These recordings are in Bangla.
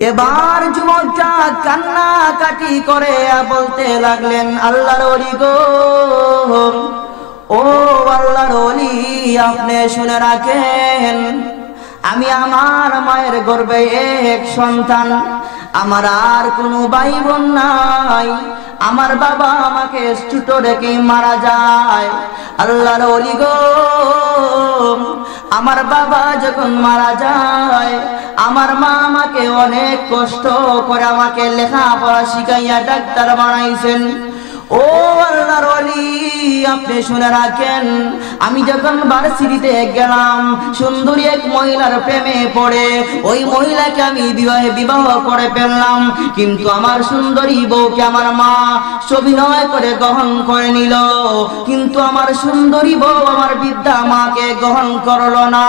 এবার যুবকটা কান্নাকাটি করে বলতে লাগলেন, আল্লাহর ওলি গো, ও আল্লাহর ওলি, আপনি শুনে রাখেন, আমি আমার মায়ের গর্ভে এক সন্তান, আমার আর কোনো ভাই বোন নাই, আমার বাবা আমাকে ছোট রেখে মারা যায়। আল্লাহর ওলি গো, আমার বাবা যখন মারা যায়, আমার মা আমাকে অনেক কষ্ট করে আমাকে লেখাপড়া শিখাইয়া ডাক্তার বানাইছেন। ও আল্লাহর ওলি, আপনি শুনে রাখেন, আমি যখন ভার্সিটিতে গেলাম, সুন্দরী এক মহিলার প্রেমে পড়ে ওই মহিলাকে আমি বিবাহ করে ফেললাম, কিন্তু আমার সুন্দরী বউকে আমার মা সবিনয় করে গ্রহণ করে নিল, কিন্তু আমার সুন্দরী বউ আমার বৃদ্ধা মাকে গ্রহণ করলো না।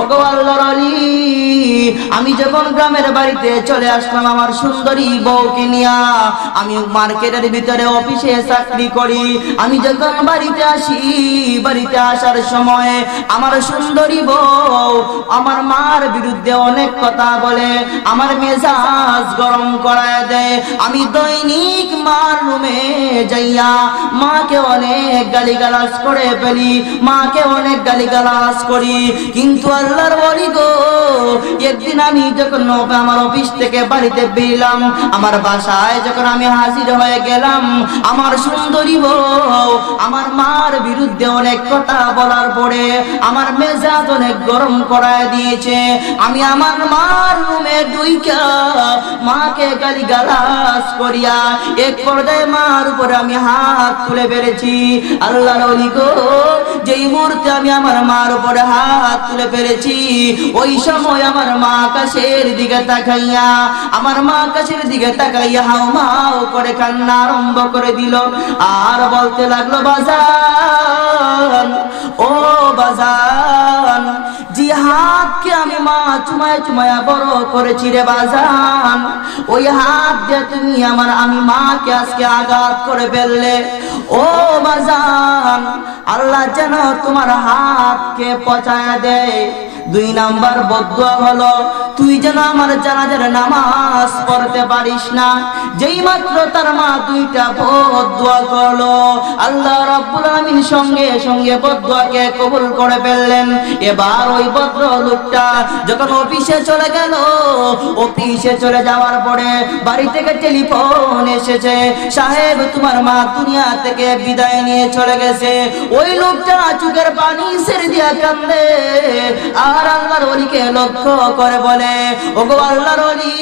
ওগো আল্লাহর ওলি, আমি যখন গ্রামের বাড়িতে চলে আসলাম আমার সুন্দরী বউকে নিয়া, আমি মার্কেটের ভিতরে অফিসে চাকরি করি, আমি যখন বাড়িতে আসি, বাড়িতে আসার সময় আমার সুন্দরী বউ আমার মার বিরুদ্ধে অনেক কথা বলে, আমার মেজাজ গরম করায় দেয়। আমি দৈনিক মার রুমে যাইয়া মাকে অনেক গালিগালাজ করে ফেলি, মাকে অনেক গালিগালাজ করি, কিন্তু আল্লাহর ওলি গো, একদিন আমি যখন আমার অফিস থেকে বাড়িতে বেরলাম, আমার বাসায় যখন আমি হাজির হয়ে গেলাম, আমার সুন্দরী বউ আমার মার বিরুদ্ধে অনেক কথা বলার পরে আমার মেজাজ অনেক গরম করায় দিয়েছে। আমি আমার মার রুমে ঢুইকা মাকে গালিগালাজ করিয়া এক পর্যায়ে মার উপরে আমি হাত তুলে ফেলেছি। আল্লাহর ওলি গো, যেই মুহূর্তে আমি আমার মার উপরে হাত তুলে ফেলেছি, ওই সময় আমার মা আকাশের দিকে তাকাইয়া, আমার মা আকাশের দিকে তাকাইয়া হাউমাউ করে কান্না আরম্ভ করে দিল, আর বলতে লাগলো, বাজান, ও বাজান, যে হাতকে আমি মা চুমায় চুমায়া বড় করেছি রে বাজান, ওই হাত দিয়ে তুমি আমি মাকে আজকে আঘাত করে ফেললে। ও বাজান, আল্লাহ যেন তোমার হাতকে পচায়া দেয়। 2 নাম্বার বদদুয়া হলো, তুই যেন আমার জানাজার নামাজ পড়তে পারিস না। যেই মাত্র তার মা 2টা বদদুয়া করলো, আল্লাহ রাব্বুল আলামিন সঙ্গে সঙ্গে বদদুয়াকে কবুল করে ফেললেন। এবার ওই ভদ্র লোকটা যখন অফিসে চলে গেল, অফিসে চলে যাওয়ার পরে বাড়ি থেকে টেলিফোন এসেছে, সাহেব তোমার মা দুনিয়া থেকে বিদায় নিয়ে চলে গেছে। ওই লোকটা চোখের পানি ছেড়ে দিয়া কান্দে, আর আল্লাহর ওলিকে লক্ষ্য করে বলে, ওগো আল্লাহর ওলি,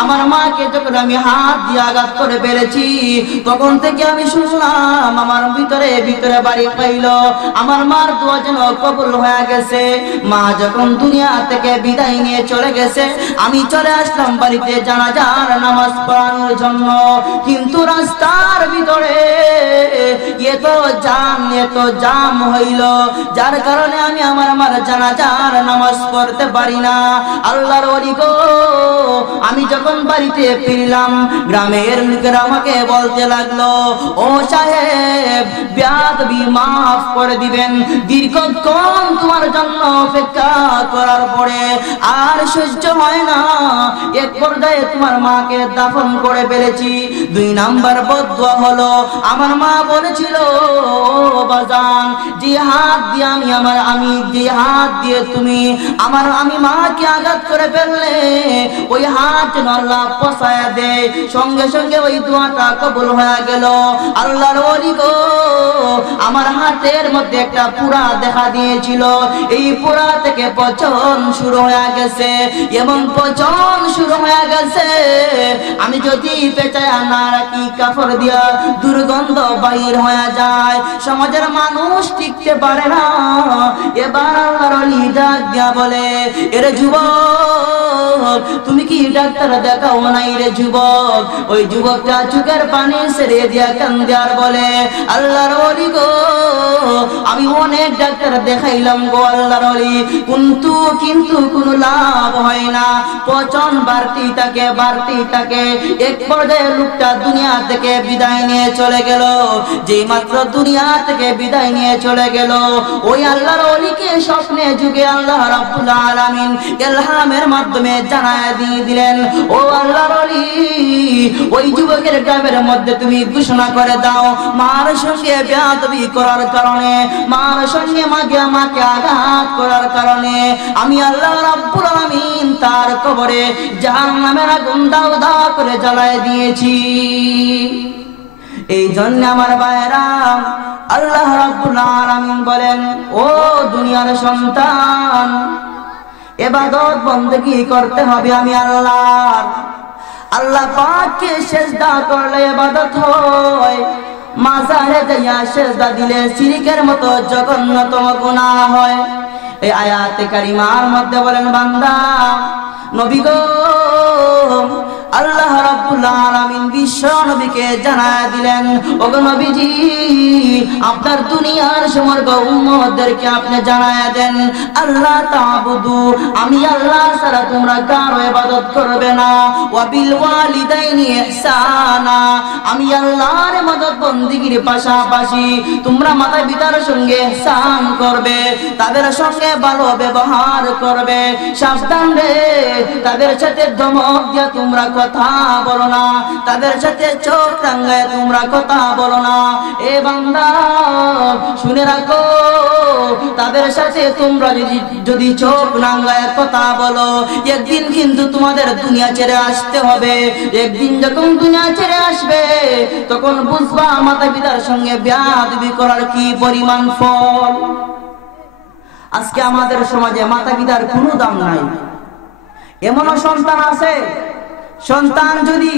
আমার মাকে যখন আমি হাত দিয়ে আঘাত করে ফেলেছি, তখন থেকে আমি শুনলাম আমার ভিতরে ভিতরে বাড়ি পাইল, আমার মার দোয়া যেন কবুল হয়ে গেছে। মা যখন দুনিয়া থেকে বিদায় নিয়ে চলে গেছে, আমি চলে আসলাম বাড়িতে জানাজার নামাজ পড়ানোর জন্য, কিন্তু রাস্তার ভিতরে এত জাম হইল, যার কারণে আমি আমার জানাজার নামাজ পড়তে পারি না। আল্লাহর ওলি গো, আমি যখন বাড়িতে ফিরলাম, গ্রামের লোকেরা আমাকে বলতে লাগলো, ও সাহেব, বেয়াদবি মাফ করে দিবেন, দীর্ঘক্ষণ তোমার জন্য অপেক্ষা করার পরে আর সহ্য হয় না, এক পর্যায়ে তোমার মাকে দাফন করে ফেলেছি। 2 নাম্বার বদদুয়া হলো, আমার মা বলেছিল, ও বাজান, যে হাত দিয়ে আমি যে হাত দিয়ে তুমি আমি মাকে আঘাত করে ফেললে, ওই হাত যেন আল্লাহ পচায়া দেয়। সঙ্গে সঙ্গে ওই দোয়াটা কবুল হয়ে গেল। আল্লাহর ওলি গো, আমার হাতের মধ্যে একটা পুরা দেখা দিয়েছিল, এই পুরা থেকে পচন শুরু হয়ে গেছে, এমন পচন শুরু হয়ে গেছে, আমি যদি পেঁচায় না রাখি কাপড় দিয়া দুর্গন্ধ বাইর হয়ে যায়, সমাজের মানুষ টিকতে পারে না। এবার আল্লাহর ওলি ডাক দিয়া বলে, এরে যুবক, তুমি কি ডাক্তার দেখাও নাই রে যুবক? ওই যুবকটা চোখের পানি ছেড়ে দিয়া কান্দে আর বলে, আল্লাহর ওলি গো, আমি অনেক ডাক্তার দেখাইলাম গো আল্লাহর ওলি, কিন্তু কোনো লাভ লাভ হয় না, পচন বাড়তি থাকে। এক পর্যায়ে লোকটা দুনিয়া থেকে বিদায় নিয়ে চলে গেল। যেই মাত্র দুনিয়া থেকে বিদায় নিয়ে চলে গেল, ওই আল্লাহর ওলিকে স্বপ্নে যুগে আল্লাহ রাব্বুল আলামিন ইলহামের মাধ্যমে জানায় দিয়ে দিলেন, ও আল্লাহর ওলি, ওই যুবকের গ্রামের মধ্যে তুমি ঘোষণা করে দাও, মার সঙ্গে বেয়াদবি করার কারণে, মার সঙ্গে মাকে আঘাত করার কারণে আমি আল্লাহ রাব্বুল আলামিন তার কবরে জাহান্নামের আগুন দাও দাও করে জ্বালায় দিয়েছি। এই জন্য আমার ভাইরা, আল্লাহ রাব্বুল আলামিন বলেন, ও দুনিয়ার সন্তান, ইবাদত বندگی করতে হবে আমি আল্লাহর। আল্লাহ পাককে সিজদা করলে ইবাদত হয়, মাজারে যাইয়া সিজদা দিলে শিরকের মতো জঘন্যতম গুনাহ হয়। এই আয়াতে কারিমার মধ্যে বলেন, বান্দা নবী গো, আল্লাহ রাব্বুল আলামিন বিশ্ব নবীকে জানায় দিলেন, ওগো নবীজি, আপনার দুনিয়ার সমগ্র উম্মতদেরকে আপনি জানায় দেন, আল্লাহ তা'বুদু, আমি আল্লাহ ছাড়া তোমরা কারো ইবাদত করবে না, ওয়া বিল ওয়ালিদাইনি ইহসানা, আমি আল্লাহর ইবাদত বندگির পাশাপাশি তোমরা মাতা পিতার সঙ্গে ইহসান করবে, তাদের সঙ্গে ভালো ব্যবহার করবে। সাবধান রে, তাদের সাথে ধমক দিয়ে তোমরা কথা বলো না, তাদের সাথে চোখ রাঙায় তোমরা কথা বলো না। এ বান্দা শুনে রাখো, তাদের সাথে তোমরা যদি চোখ রাঙায় কথা বলো, একদিন কিন্তু তোমাদের দুনিয়া ছেড়ে আসতে হবে। একদিন যখন দুনিয়া ছেড়ে আসবে, তখন বুঝবা মাতা পিতার সঙ্গে বেয়াদবি করার কি পরিমাণ ফল। আজকে আমাদের সমাজে মাতা পিতার কোনো দাম নাই। এমনও সন্তান আছে, সন্তান যদি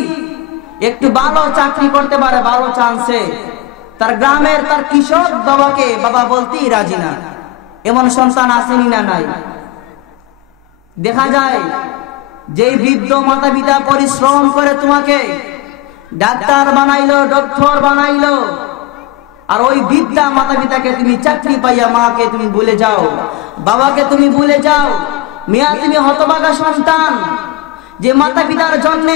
একটু ভালো চাকরি করতে পারে, ভালো চান্সে, তার গ্রামের তার কৃষক বাবাকে বাবা বলতেই রাজি না। এমন সন্তান আসেনি না নাই? দেখা যায় যেই বৃদ্ধ মাতা পিতা পরিশ্রম করে তোমাকে ডাক্তার বানাইলো, ডক্টর বানাইলো, আর ওই বৃদ্ধা মাতা পিতাকে তুমি চাকরি পাইয়া মাকে তুমি ভুলে যাও, বাবাকে তুমি ভুলে যাও। মিয়া, তুমি হতভাগা সন্তান, যে মাতা পিতার জন্য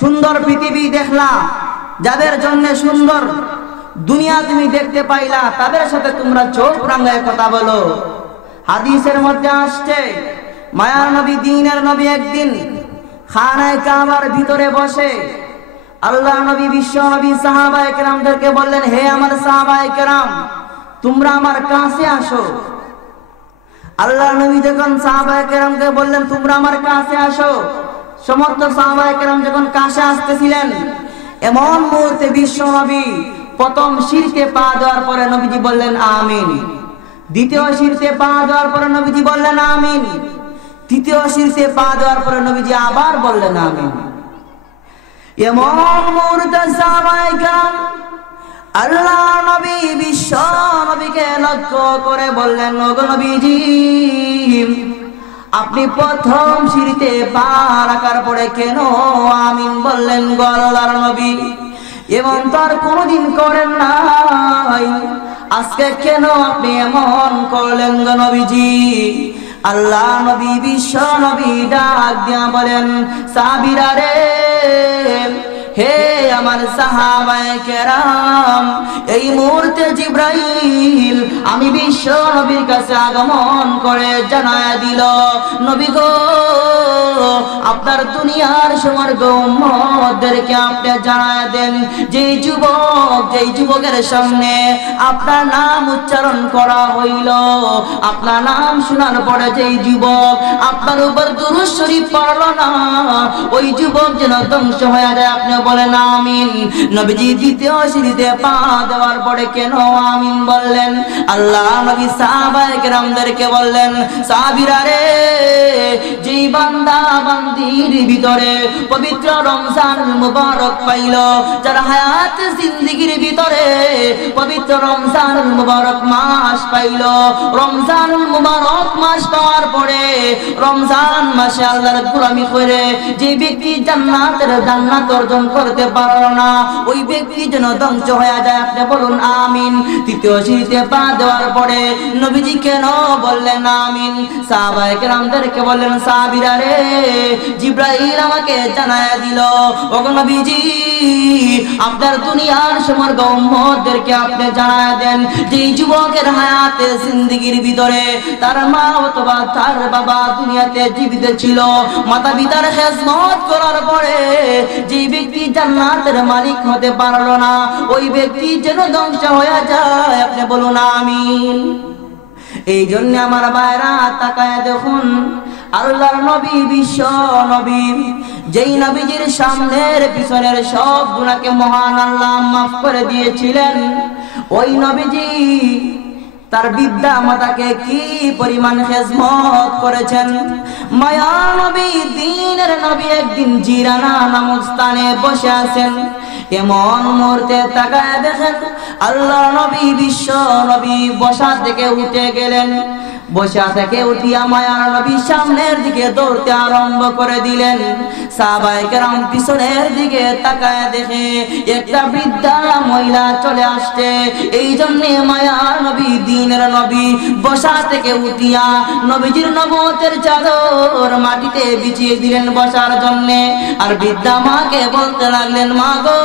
সুন্দর পৃথিবী দেখলা, যাদের জন্য সুন্দর দুনিয়া তুমি দেখতে পাইলা, তাদের সাথে তোমরা চোখ রাঙায় কথা বলো। হাদিসের মধ্যে আসছে, মায়ার নবী, দ্বীনের নবী একদিন খানায়ে কাবার ভিতরে বসে আল্লাহ নবী, বিশ্ব নবী সাহাবায়ে কেরামদেরকে বললেন, হে আমার সাহাবায়ে কেরাম, তোমরা আমার কাছে আসো। আল্লাহ নবী যখন সাহাবায়ে কেরামকে বললেন, তোমরা আমার কাছে আসো, সমস্ত সাহাবায়ে কেরাম যখন কাছে আসতেছিলেন, এমন মুহূর্তে বিশ্ব নবী প্রথম শিরকে পা দেওয়ার পরে নবীজি বললেন আমিন। দ্বিতীয় শিরকে পা দেওয়ার পরে নবীজি বললেন আমিন। তৃতীয় শিরকে পা দেওয়ার পরে নবীজি আবার বললেন আমিন। এমন মুহূর্তে সাহাবায়ে কেরাম আল্লাহ নবী বিশ্ব নবীকে লক্ষ্য করে বললেন, ওগো নবীজি, আপনি প্রথম সিঁড়িতে পা রাখার পরে কেন আমিন বললেন গো আল্লাহর নবী? এমন তো আর কোনোদিন করেন নাই, আজকে কেন আপনি এমন করলেন গো নবীজি? আল্লাহ নবী বিশ্ব নবী ডাক দিয়া বলেন, সাহাবীরা রে, হে আমার সাহাবায়ে কেরাম, এই মুহূর্তে জিবরাইল আমি বিশ্ব নবীর কাছে আগমন করে জানায় দিল, নবী গো, আপনার দুনিয়ার সমগ্র উম্মতদেরকে আপনি জানায় দেন, যেই যুবকের সামনে আপনার নাম উচ্চারণ করা হইল, আপনার নাম শোনার পরে যেই যুবক আপনার উপর দুরূদ শরীফ পড়ল না, ওই যুবক যেন ধ্বংস হয়ে যায়। আপনি বলেন আমিন। নবীজি দ্বিতীয় সিঁড়িতে পা দেওয়ার পরে কেন আমিন বললেন? আল্লাহ নবী সাহাবায়ে কেরামদেরকে বললেন, সাহাবীরা রে, যেই বান্দা বান্দি নবীর ভিতরে পবিত্র রমজান মুবারক পাইল, যারা হায়াত জিন্দেগীর ভিতরে পবিত্র রমজান মুবারক মাস পাইল, রমজান মুবারক মাস পাওয়ার পরে রমজান মাসে আল্লাহর গোলামি করে যে ব্যক্তি জান্নাত অর্জন করতে পারলো না, ওই ব্যক্তি যেন ধ্বংস হয়ে যায়। আপনি বলুন আমিন। তৃতীয় সিঁড়িতে পা দেওয়ার পরে নবীজি কেন বললেন আমিন? সাহাবায়ে কেরামদেরকে বললেন, সাহাবীরা রে, জিবরাইল আমাকে জানায়া দিল, ওগো নবীজি, আপনার দুনিয়ার সমগ্র উম্মতদেরকে আপনি জানায়া দেন যে যুবকের হায়াতে জিন্দেগীর ভিতরে তার মা অথবা তার বাবা দুনিয়াতে জীবিত ছিল, মাতা পিতার খেদমত করার পরে যে ব্যক্তি জান্নাতের মালিক হতে পারলো না, ওই ব্যক্তি যেন ধ্বংস হয়ে যায়। আপনি বলুন আমিন। এই জন্য আমার ভাইরা তাকায় দেখুন, আল্লাহর নবী, বিশ্ব নবী, যেই নবীজির সামনের পিছনের সব গুনাহকে মহান আল্লাহ মাফ করে দিয়েছিলেন, ওই নবীজি তার বিদ্যা মাতাকে কি পরিমাণ খেদমত করেছেন। মায়া নবী, দ্বীনের নবী, একদিন জিরানা নামক স্থানে বসে আছেন। এমন মুহূর্তে তাকায় দেখেন আল্লাহ নবী, বিশ্ব নবী বসা থেকে উঠে গেলেন। বসা থেকে উঠিয়া মায়ার নবী সামনের দিকে দৌড়তে আরম্ভ করে দিলেন। সাহাবায়ে কেরাম পিছনের দিকে তাকায় দেখে একটা বৃদ্ধা মহিলা চলে আসছে। এই জন্য মায়ার নবী, দ্বীনের নবী বসা থেকে উঠিয়া নবীজির নবুয়তের চাদর মাটিতে বিছিয়ে দিলেন বসার জন্য। আর বৃদ্ধা মাকে বলতে লাগলেন, মা গো,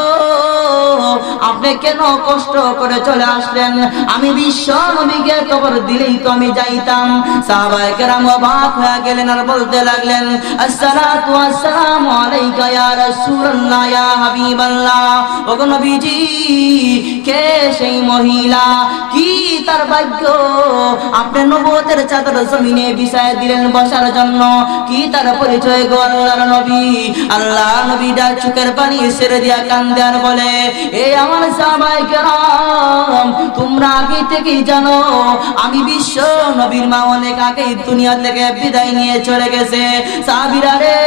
আপনি কেন কষ্ট করে চলে আসলেন? আমি বিশ্ব নবীকে কবর দিলেই তো আমি যাইতাম। সাহাবায়ে কেরাম অবাক হয়ে গেলেন আর বলতে লাগলেন, আসসালাতু ওয়াসসালামু আলাইকা ইয়া রাসূলুল্লাহ, ইয়া হাবিবাল্লাহ। ওগো নবীজি, কে সেই মহিলা? কি তার ভাগ্য আপনি নবুয়তের চাদর জমিনে বিছায় দিলেন বসার জন্য? কি তার পরিচয় গো আল্লাহর নবী? আল্লাহ নবী ডাক চোখের পানি ছেড়ে দিয়া কান্দে আর বলে, এই আমার সাহাবায়ে কেরাম, তোমরা আগে থেকেই জানো আমি বিশ্ব নবীর মা অনেক আগেই দুনিয়া থেকে বিদায় নিয়ে চলে গেছে। সাহাবীরা রে,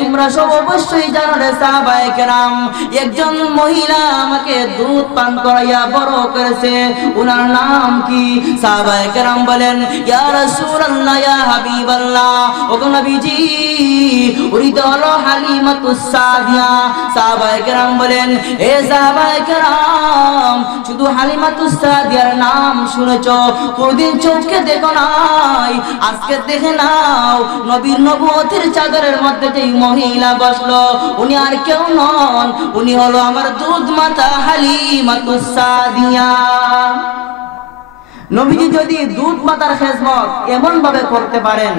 তোমরা সব অবশ্যই জানো রে সাহাবায়ে কেরাম, একজন মহিলা আমাকে দুধ পান করাইয়া বড় করেছে, ওনার নাম কি? সাহাবায়ে কেরাম বলেন, ইয়া রাসূলুল্লাহ, ইয়া হাবিবাল্লাহ। ওগো নবীজি, উনি তো হলো হালিমাতুস সাদিয়া। সাহাবায়ে কেরাম বলেন, এ সাহাবায়ে কেরাম, শুধু হালিমাতুস সাদিয়ার নাম শুনেছো, কোনদিন চোখে দেখো নাই, আজকে দেখে নাও। নবীর নবুয়তের চাদরের মধ্যে যেই মহিলা বসলো, উনি আর কেউ নন, উনি হলো আমার দুধ মাতা হালিমাতুস সাদিয়া। নবীজি যদি দুধ মাতার খেদমত এমন ভাবে করতে পারেন,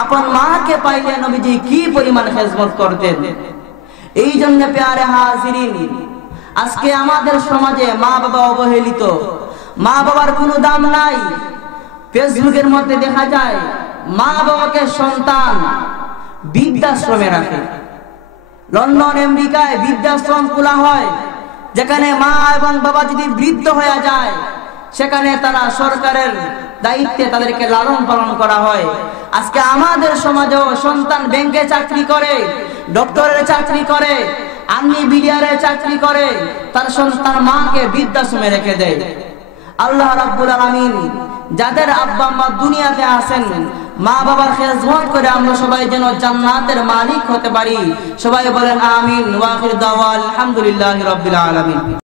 আপন মাকে পাইলে নবীজি কি পরিমাণ খেদমত করতেন। এই জন্য প্যারে হাজিরিন, আজকে আমাদের সমাজে মা বাবা অবহেলিত, মা বাবার কোনো দাম নাই। ফেসবুকের মধ্যে দেখা যায় মা বাবাকে সন্তান বৃদ্ধাশ্রমে রাখে। লন্ডন, আমেরিকায় বৃদ্ধাশ্রম খোলা হয়, যেখানে মা এবং বাবা যদি বৃদ্ধ হয়ে যায়, সেখানে তারা সরকারের দায়িত্বে তাদেরকে লালন পালন করা হয়। আজকে আমাদের সমাজেও সন্তান ব্যাংকে চাকরি করে, ডক্টরের চাকরি করে, আর্মি বিডিআরের চাকরি করে, তার সন্তান মাকে বৃদ্ধাশ্রমে রেখে দেয়। আল্লাহ রাব্বুল আলামিন যাদের আব্বা আম্মা দুনিয়াতে আছেন, মা বাবার খেদমত করে আমরা সবাই যেন জান্নাতের মালিক হতে পারি। সবাই বলেন আমিন। ওয়া আখির দাওয়া আলহামদুলিল্লাহি রাব্বিল আলামিন।